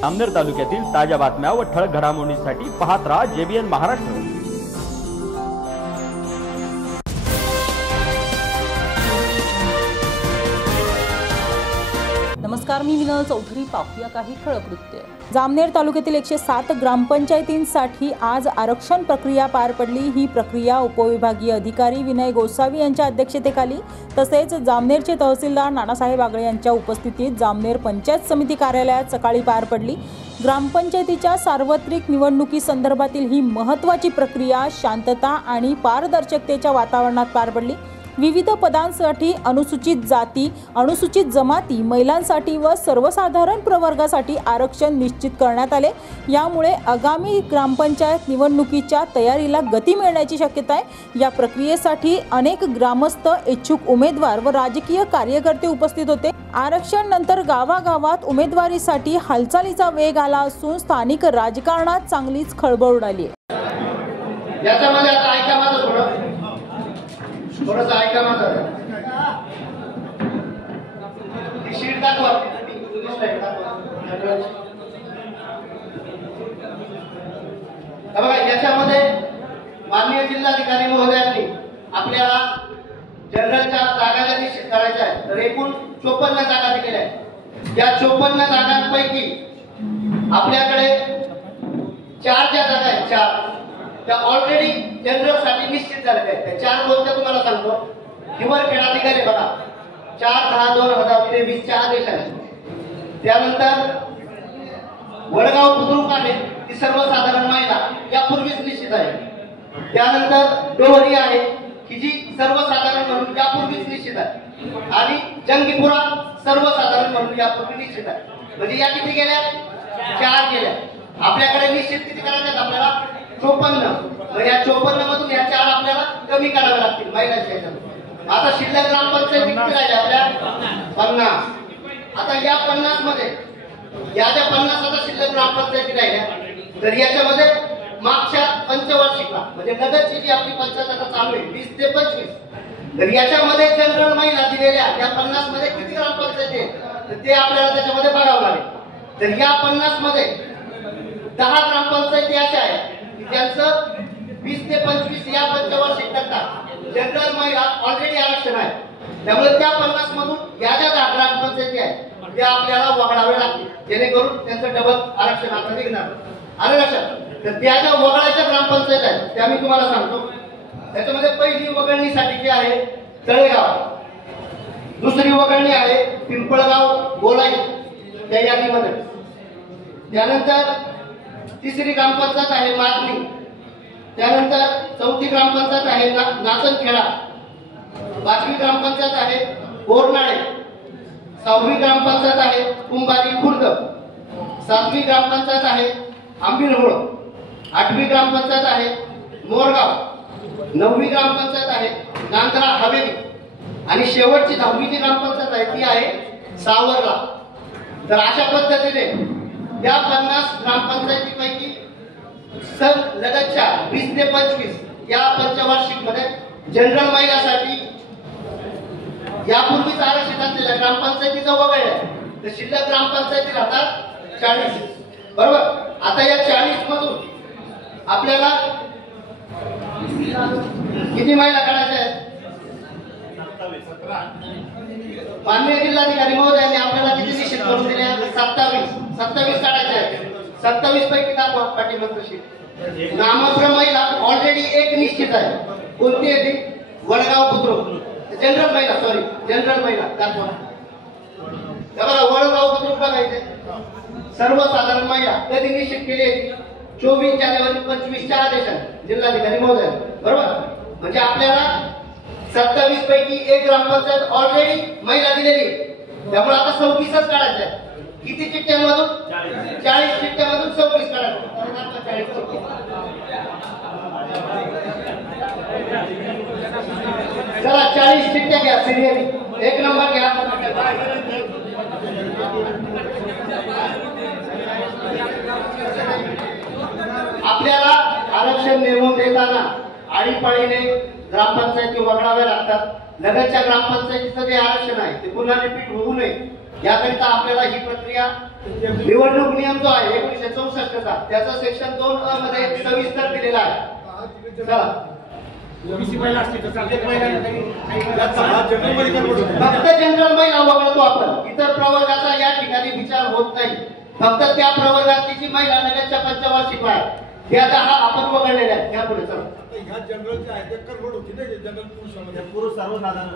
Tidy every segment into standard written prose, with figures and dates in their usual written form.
जामनेर तालुक्यातील ताज्या बातम्या व ठळक घडामोडींसाठी पाहत राहा JBN महाराष्ट्र। नमस्कार, मी विनल चौधरी। पाहूया काही ठळक वृत्ते। जामनेर तालुक्यातील 107 ग्रामपंचायतींसाठी आज आरक्षण प्रक्रिया पार पडली। ही प्रक्रिया उपविभागीय अधिकारी विनय गोसावी यांच्या अध्यक्षतेखाली तसेच जामनेरचे तहसीलदार नानासाहेब आगळे यांच्या उपस्थितीत जामनेर पंचायत समिती कार्यालयात सकाळी पार पडली। ग्रामपंचायतीच्या सार्वत्रिक निवडणुकीसंदर्भातील ही महत्त्वाची प्रक्रिया शांतता आणि पारदर्शकतेच्या वातावरणात पार पडली। विविध पदांसाठी अनुसूचित जाती, अनुसूचित जमाती, महिलांसाठी व सर्वसाधारण प्रवर्गासाठी आरक्षण निश्चित करण्यात आले। यामुळे आगामी ग्रामपंचायत निवडणुकीच्या तयारीला गती मिळण्याची शक्यता आहे। या प्रक्रियेसाठी अनेक ग्रामस्थ, इच्छुक उमेदवार व राजकीय कार्यकर्ते उपस्थित होते। आरक्षण नंतर गावागावात उमेदवारीसाठी हालचालीचा वेग आला असून स्थानिक राजकारणात चांगलीच खळबळ उडाली आहे। याच्यामध्ये आता ऐका माझं थोडंसं ऐका माझं शीट दाखवा। बघा, याच्यामध्ये माननीय जिल्हाधिकारी महोदयांनी आपल्याला जनरलच्या जागा ज्या निश्चित करायच्या आहेत, तर एकूण 54 जागा दिलेल्या आहेत। या 54 जागांपैकी आपल्याकडे 4 ज्या जागा आहेत, 4 त्या ऑलरेडी जनरल साठी निश्चित झालेल्या आहेत। त्या 4 कोणत्या तुम्हाला सांगतो। हिवरखेड अधिकारी बघा, 4/10/2023 च्या आदेश आहे। त्यानंतर वडगाव बुद्रुक आहे, ती सर्वसाधारण महिला यापूर्वीच निश्चित आहे। त्यानंतर डोहरी आहे, की जी सर्वसाधारण म्हणून यापूर्वीच निश्चित आहे। आणि जंगीपुरा सर्वसाधारण म्हणून यापूर्वी निश्चित आहे। म्हणजे या किती गेल्या? 4 गेल्या। आपल्याकडे निश्चित किती करायचे? आपल्याला 54। या 54 मधून या 4 आपल्याला कमी करावे लागतील महिलांच्या ह्याच्यात। आता शिल्लक ग्रामपंचायती किती राहिल्या आपल्या? 50। आता या 50 मध्ये या ज्या 50 आता शिल्लक ग्रामपंचायती राहिल्या, तर याच्यामध्ये मागच्या पंचवार्षिकला म्हणजे नगरची जी आपली पंचायत आता चालू आहे 20 ते 25, तर याच्यामध्ये जनरल महिला दिलेल्या या 50 मध्ये किती ग्रामपंचायती आहेत, तर ते आपल्याला त्याच्यामध्ये बघावं लागेल। तर या 50 मध्ये 10 ग्रामपंचायती अशा आहेत ज्यांचं 20 ते 25 या पंचवार्षिक करता जनरल महिला ऑलरेडी आरक्षण आहे। त्यामुळे त्या 50 मधून या ज्या 10 ग्रामपंचायती आहेत त्या आपल्याला वगळावे लागतील, जेणेकरून त्यांचं डबल आरक्षण आता निघणार। आलं लक्षात? तर त्या ज्या वगळायच्या ग्रामपंचायत आहेत त्या मी तुम्हाला सांगतो। त्याच्यामध्ये पहिली वगळणीसाठी जी आहे तळेगाव, दुसरी वगळणी आहे पिंपळगाव गोलाई त्या यादीमध्ये। त्यानंतर तिसरी ग्रामपंचायत आहे मागणी। त्यानंतर चौथी ग्रामपंचायत आहे नाचनखेडा। 5वी ग्रामपंचायत आहे बोरनाळे। 6वी ग्रामपंचायत आहे कुंभारी खुर्द। 7वी ग्रामपंचायत आहे आंबिलहोळ। 8वी ग्रामपंचायत आहे मोरगाव। 9वी ग्रामपंचायत आहे नांद्रा हवेली। आणि शेवटची 10वी जी ग्रामपंचायत आहे ती आहे सावरला। तर अशा पद्धतीने या 50 ग्रामपंचायतीपैकी सन लगतच्या 20 ते 25 या पंचवार्षिक मध्ये जनरल महिलासाठी यापूर्वीच आरक्षित असलेल्या ग्रामपंचायतीचं वगळलं, तर शिल्लक ग्रामपंचायती राहतात 40। बरोबर? आता या 40 मधून आपल्याला किती महिला काढायच्या आहेत? 17। माननीय जिल्हाधिकारी महोदयांनी आपल्याला किती निश्चित करून दिल्या? 27 काढायचे आहेत। 27 पैकी दाखवा पाठीमागचं शीट। नाममात्र महिला ऑलरेडी एक निश्चित आहे। कोणती आहे ती? वडगाव बुद्रुक जनरल महिला, सॉरी जनरल महिला दाखवा। बघा, वडगाव बुद्रुक बघायचे सर्वसाधारण महिला कधी निश्चित केली आहे? 24 जानेवारी 25 च्या आदेशाने जिल्हाधिकारी महोदय। बरोबर? म्हणजे आपल्याला 27 पैकी एक ग्रामपंचायत ऑलरेडी महिला दिलेली, त्यामुळे आता 26च काढायचं आहे। किती चिठ्ठ्यांमधून? 40 चिठ्ठ्यांमधून 26 काढायचं। चला 40 चिठ्ठ्या घ्या सिरियली, 1 नंबर घ्या। आपल्याला आरक्षण नेमून देताना आळीपाळीने ग्रामपंचायती वगळाव्या लागतात। नगरच्या ग्रामपंचायतीचं जे आरक्षण आहे ते पुन्हा रिपीट होऊ नये याकरिता आपल्याला ही प्रक्रिया निवडणूक नियम जो आहे 1964 चा त्याचा सेक्शन 2 मध्ये सविस्तर दिलेला आहे. चला फक्त जनरल महिला वगळतो आपण, इतर प्रवर्गाचा या ठिकाणी विचार होत नाही. फक्त त्या प्रवर्गातली जी महिला नगरच्या पंचवार्षिक आहे त्याचा हा आपण वगळलेला आहे. त्या पुढे चला ह्या जनरलच्या आहे ते कन्वर्ट होती ना जनरल पुरुषामध्ये पुरुष सर्वसाधारण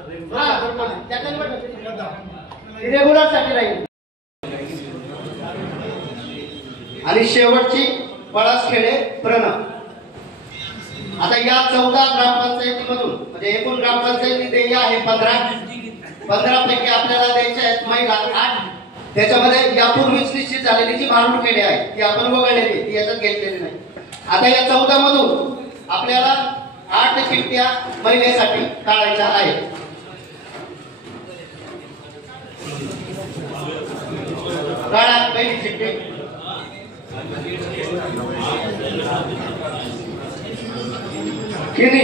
रेग्युलर साठी राहील. आणि शेवटची पळसखेडे प्रणव. आता या 14 ग्रामपंचायतीमधून म्हणजे एकूण ग्रामपंचायती देय आहे 15 पैकी आपल्याला द्यायच्या आहेत महिला 8. त्याच्यामध्ये यापूर्वीच निश्चित झालेली जी भांडूरखेडे आहे ती आपण वगळलेली, ती याच्यात घेतलेली नाही. आता या 14 मधून आपल्याला 8 चिठ्ठ्या महिलेसाठी काढायच्या आहेत. काढा पहिली चिठ्ठी. किनी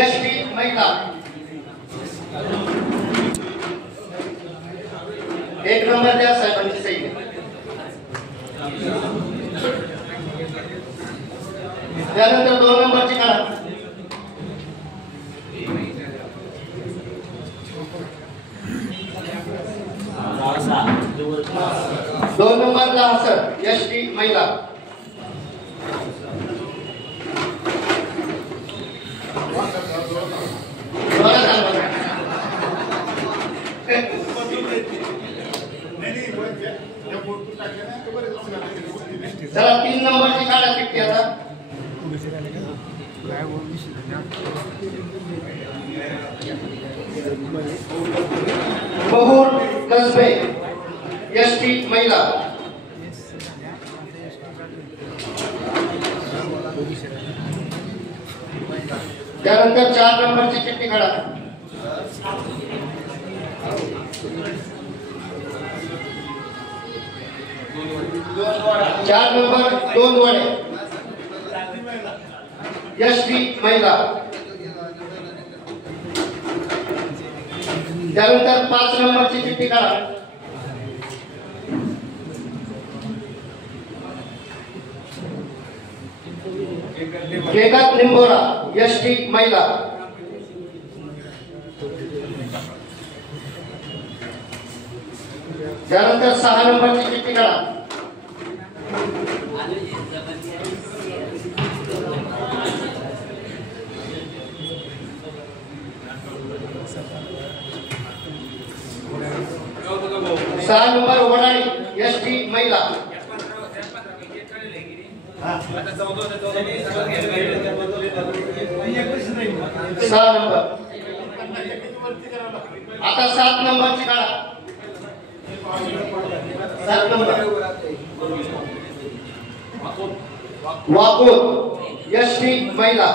एसटी महिला 1 नंबर द्या साहेबांची सही. त्यानंतर 2 नंबरची काढा. दोन नंबरला हसन एसटी महिला. चला 3 नंबरची काढा चिठ्ठी. आता बहुर कसबे एसटी महिला. त्यानंतर 4 नंबरची चिठ्ठी काढा. चार नंबर 2 वडे एसटी महिला. त्यानंतर 5 नंबरची चिठ्ठी काढा. केकात निंबोरा एसटी महिला. त्यानंतर 6 नंबरची चिठ्ठी काढा. सहा नंबर वडाळी एसटी महिला. 6 नंबर. आता 7 नंबरची काढा. 7 नंबर वाकोर एसटी महिला.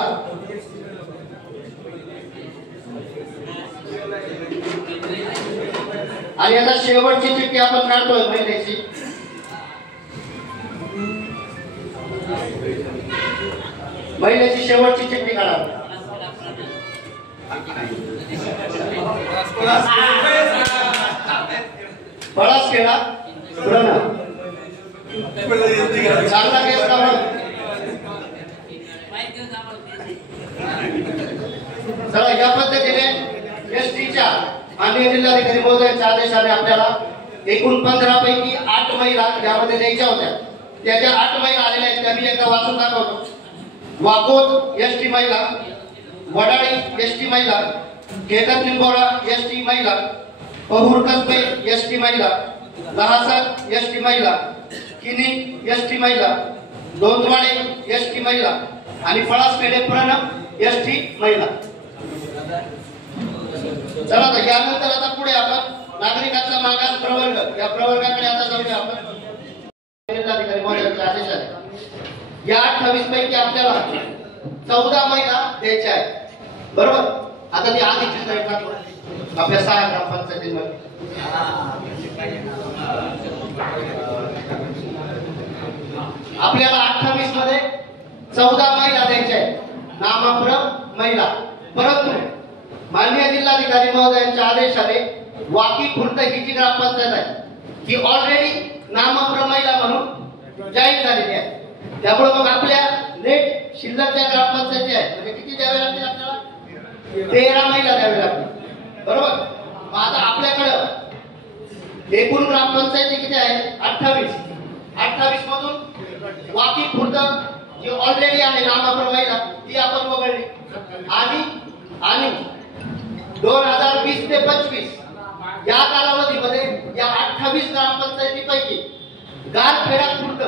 आणि आता शेवटची चिठ्ठी आपण काढतोय महिन्याची. महिन्याची शेवटची चिठ्ठी काढा. पळसखेडा प्रणव. चांगला केस काढा. चला या पद्धतीने एसटीच्या माननीय जिल्हाधिकारी महोदयांच्या आदेशाने आपल्याला एकूण 15 पैकी 8 महिला यामध्ये द्यायच्या होत्या. त्याच्या 8 महिला आलेल्या आहेत त्या मी एकदा वाचून दाखवतो. वाकोद एसटी महिला, वडाळी एसटी महिला, केकत निंबोरा एसटी महिला, पहुर कसबे एसटी महिला, लहासर एसटी महिला, किनी एसटी महिला, दोंदवाडे एसटी महिला आणि पळसखेडे प्रणव एसटी महिला. चला तर यानंतर आता पुढे आपण नागरिकांचा मागास प्रवर्ग या प्रवर्गाकडे आता जाऊया आपण. जिल्हाधिकारी महोदयांच्या आदेशाने या 28 पैकी आपल्याला 14 महिला द्यायच्या आहेत. बरोबर. आता ती आधीची साईड टाकू आपल्या 6 ग्रामपंचायतींमध्ये. आपल्याला 28 मध्ये 14 महिला द्यायच्या आहेत, नाममात्र महिला. परंतु माननीय जिल्हाधिकारी महोदयांच्या आदेशाने वाकी खुर्द ही जी ग्रामपंचायत आहे ती ऑलरेडी नामप्रमाईला म्हणून जाहीर झालेली आहे. त्यामुळे मग आपल्या नेट शिल्लक ज्या ग्रामपंचायती आहेत म्हणजे किती द्यावे लागतील आपल्याला 13 महिला द्यावे लागतील. बरोबर. मग आता आपल्याकडे एकूण ग्रामपंचायती किती आहेत 28 मधून वाकी खुर्द जी ऑलरेडी आहे नामप्रमाईला ती आपण वगळली आणि 2020 ते 25 या कालावधीमध्ये या 28 ग्रामपंचायतीपैकी गारखेडा खुर्द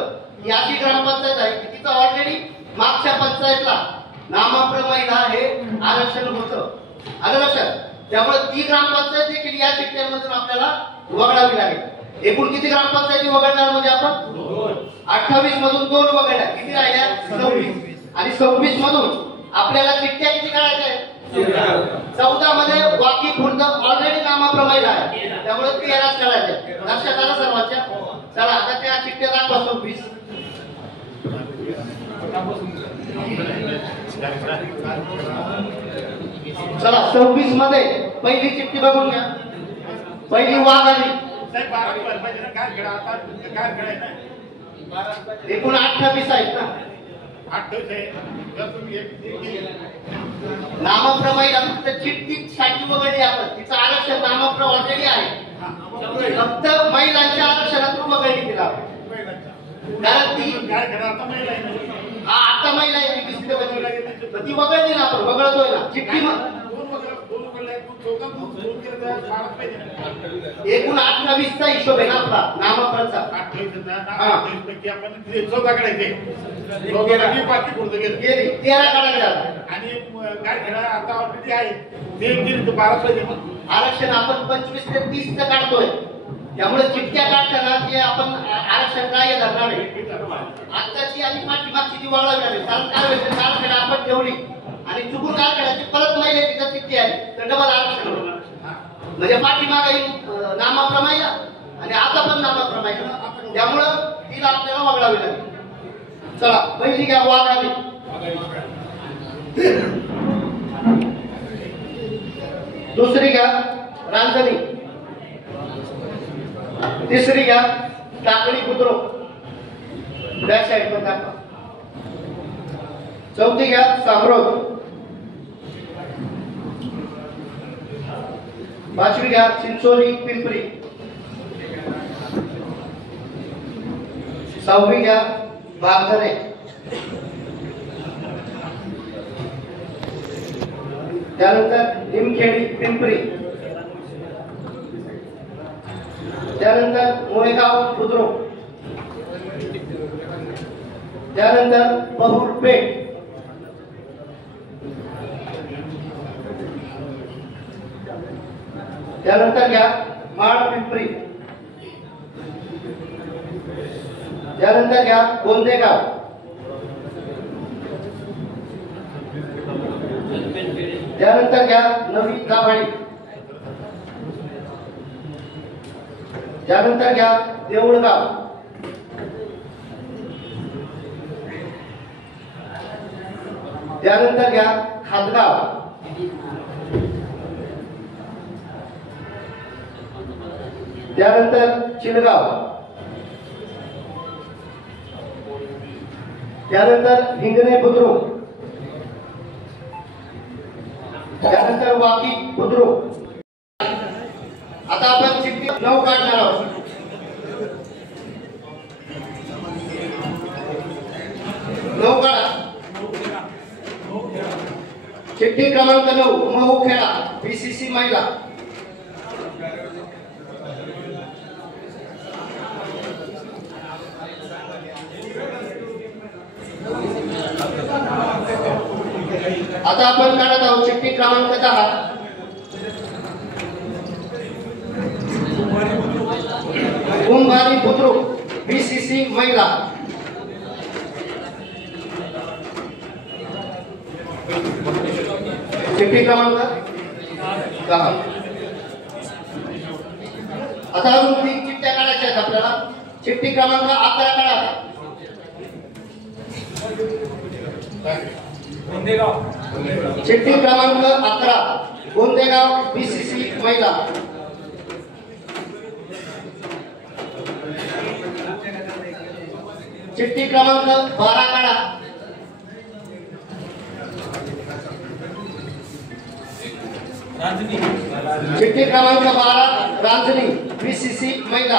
ही अशी ग्रामपंचायत आहे की तिचं ऑलरेडी मागच्या पंचायतला नामप्रमाईला हे आरक्षण होतं. आलं लक्षात. त्यामुळे ती ग्रामपंचायत देखील या चिठ्ठ्यांमधून आपल्याला वगळावी लागेल. एकूण किती ग्रामपंचायती वगळणार म्हणजे आपण 28 मधून 2 वगळल्या किती राहिल्या 26 आणि 26 मधून आपल्याला चिठ्ठ्या किती काढायच्या आहेत 14 मध्ये वाकी खुर्द ऑलरेडी नामप्रमाईला आहे त्यामुळे 13 काढायच्या. लक्षात आलं सर्वांच्या. चला आता त्या चिठ्ठ्या दाखवा 26. चला 26 मध्ये पहिली चिठ्ठी बघून घ्या. पहिली वाघ आली. एकूण 28 आहेत ना. नामप्रमाईला फक्त चिठ्ठीसाठी वगळली आपण. तिचं आरक्षण नामप्र ऑलरेडी आहे फक्त महिलांच्या आरक्षणातून वगळली तिला कारण ती आता महिला आहे ती वगळली ना आपण वगळतोय ना चिठ्ठी. एकूण 28चा हिशोब आहे ना आपला नामप्रचा. 13 काढायला आणि काय घेणार आता ऑलरेडी आहे ते 12 आरक्षण आपण 25 ते 30 काढतोय. त्यामुळे चिठ्ठ्या काढताना ते आपण आरक्षण काय धरणार आहे आत्ताची आणि पाठीमागची जी वगळावी लागेल. कारण काय होईल कालखेडा आपण ठेवली आणि चुकून कालखेडाची परत महिला तिचा चिठ्ठी आहे तर डबल आरक्षण होणार. म्हणजे पाठीमागे नामप्रमाईला आणि आता पण नामप्रमाईला त्यामुळं तिला आपल्याला वगळावी लागेल. चला पहिली घ्या वाघ आली. दुसरी घ्या रांजणी. तिसरी घ्या टाकळी बुद्रुक बॅक साइड मध्ये दाखवा. चौथी घ्या सामरोद. पाचवी घ्या चिंचोली पिंपरी. सहावी घ्या बागधरे. त्यानंतर निमखेडी पिंपरी. त्यानंतर मोळेगाव बुद्रुक. त्यानंतर बहुरपेठ. त्यानंतर घ्या माळ पिंपरी. त्यानंतर घ्या गोंदेगाव. त्यानंतर घ्या नवी दाभाडी. त्यानंतर घ्या देऊळगाव. त्यानंतर घ्या खातगाव. त्यानंतर चिलगाव. त्यानंतर हिंगणे बुद्रुक. त्यानंतर वाकी बुद्रुक. आता आपण चिठ्ठी 9 काढणार आहोत. चिठ्ठी क्रमांक 9 महूखेडा बीसीसी महिला. आता आपण काढत आहोत चिठ्ठी क्रमांक 10 कुंभारी बुद्रुक बीसीसी महिला. चिठ्ठी क्रमांक 10. आता अजून 3 चिठ्ठ्या काढायच्या आहेत आपल्याला. चिठ्ठी क्रमांक 11 काढा. चिठ्ठी क्रमांक 11 गोंदेगाव बीसीसी महिला. चिठ्ठी क्रमांक 12 काढा. चिठ्ठी क्रमांक 12 रांजणी बीसीसी महिला.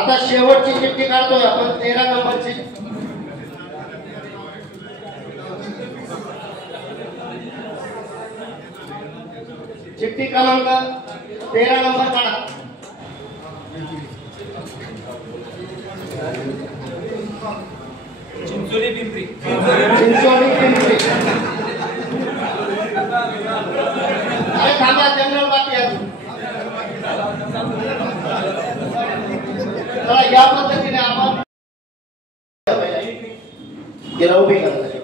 आता शेवटची चिठ्ठी काढतोय आपण 13 नंबरची. चिठ्ठी क्रमांक 13 नंबर काढा. चिंचोली पिंपरी. अरे थांबा, जनरल बाकी आहे. चला या पद्धतीने आपण उभी करायला.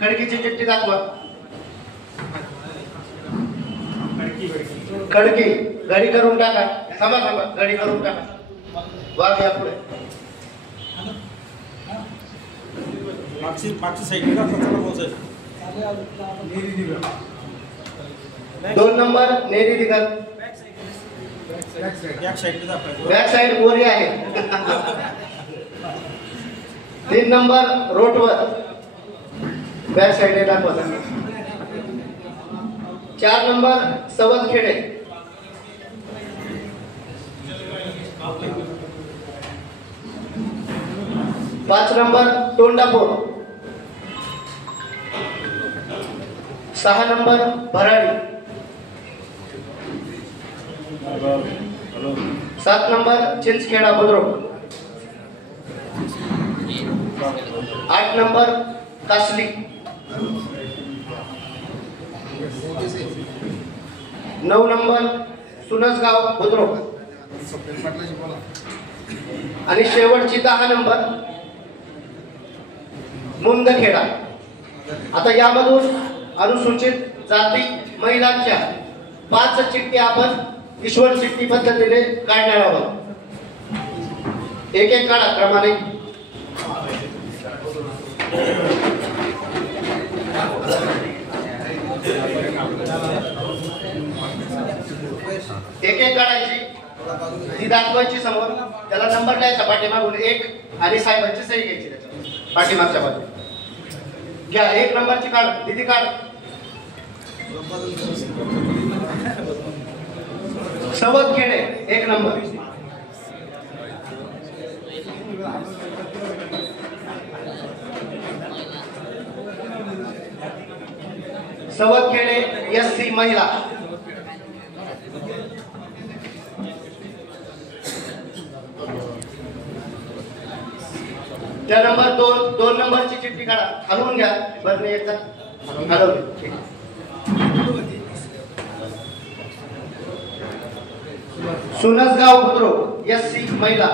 खडकीची चिठ्ठी दाखवा. खडकी गाडी करून टाका. थांबा थांबा, गाडी करून टाका. वाघ या पुढे. मागची side 2 number Neri Digat. Back side गोरी आहे. 3 नंबर रोटवर बॅक साइड दाखवा. 4 number Savatkhede. 5 number Tondapur. 6 number Bharadi. 7 number Chinchkheda Budruk. 8 number Kasli. 9 number Sunasgaon Budruk. आणि शेवटची 10 नंबर मुंदखेडा. आता यामधून अनुसूचित जाती महिलांच्या 5 चिठ्ठी आपण ईश्वर चिठ्ठी पद्धतीने काढणार आहोत. एक एक काढा क्रमाने. एक एक काढायची, ती दाखवायची समोर. त्याला नंबर द्यायचा पाठीमागून 1 आणि साहेबांची सही घ्यायची त्याच्यावर पाठीमागच्या बाजूला. घ्या 1 नंबरची काढ. दिदी काढ. सवतखेडे 1 नंबर. सवतखेडे एससी महिला. त्या नंबर 2 नंबरची चिठ्ठी काढा. हलवून घ्या. बरं एकदा हलवली. सुनसगाव बुद्रुक एससी महिला.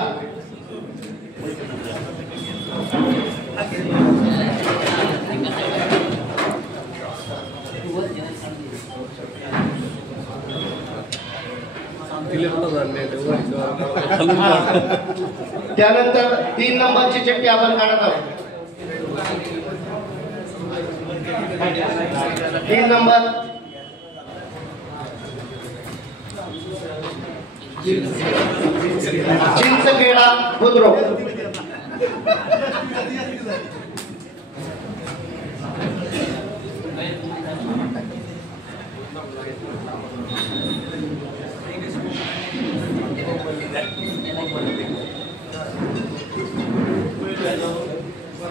त्यानंतर 3 नंबरची चिठ्ठी आपण काढत आहोत. 3 नंबर चिंचखेडा बुद्रुक.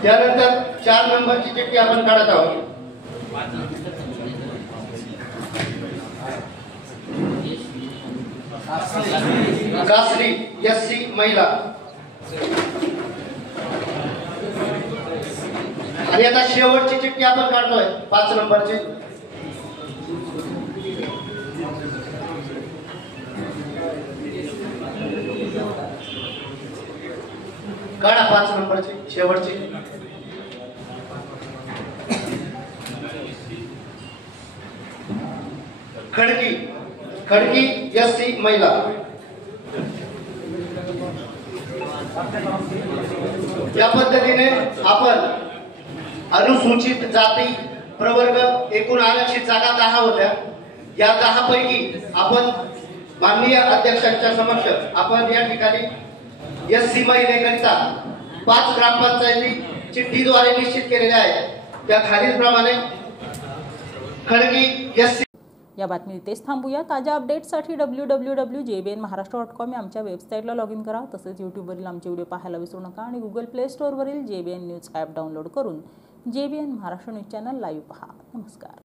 त्यानंतर 4 नंबरची चिठ्ठी आपण काढत आहोत. कासली एससी महिला. आणि आता शेवटची चिठ्ठी आपण काढतोय 5 नंबरची. काढा 5 नंबरची शेवटची. खडकी एससी महिला. या पद्धतीने आपण अनुसूचित जाती प्रवर्ग एकूण आरक्षित जागा 10 होत्या. या 10 पैकी आपण माननीय अध्यक्षांच्या समक्ष आपण या ठिकाणी एससी महिलेकरिता 5 ग्रामपंचायती चिठ्ठीद्वारे निश्चित केलेल्या आहेत। त्या खालीलप्रमाणे खडकी एससी। या बातमी इथेच थांबूया। ताज्या अपडेट्ससाठी www.jbnmaharashtra.com या आमच्या वेबसाईटला लॉग इन करा। तसेच यूट्यूबवरील आमचे व्हिडिओ पाहायला विसरू नका आणि गुगल प्ले स्टोअरवरील JBN न्यूज ॲप डाउनलोड करून JBN Maharashtra news channel live पहा। नमस्कार।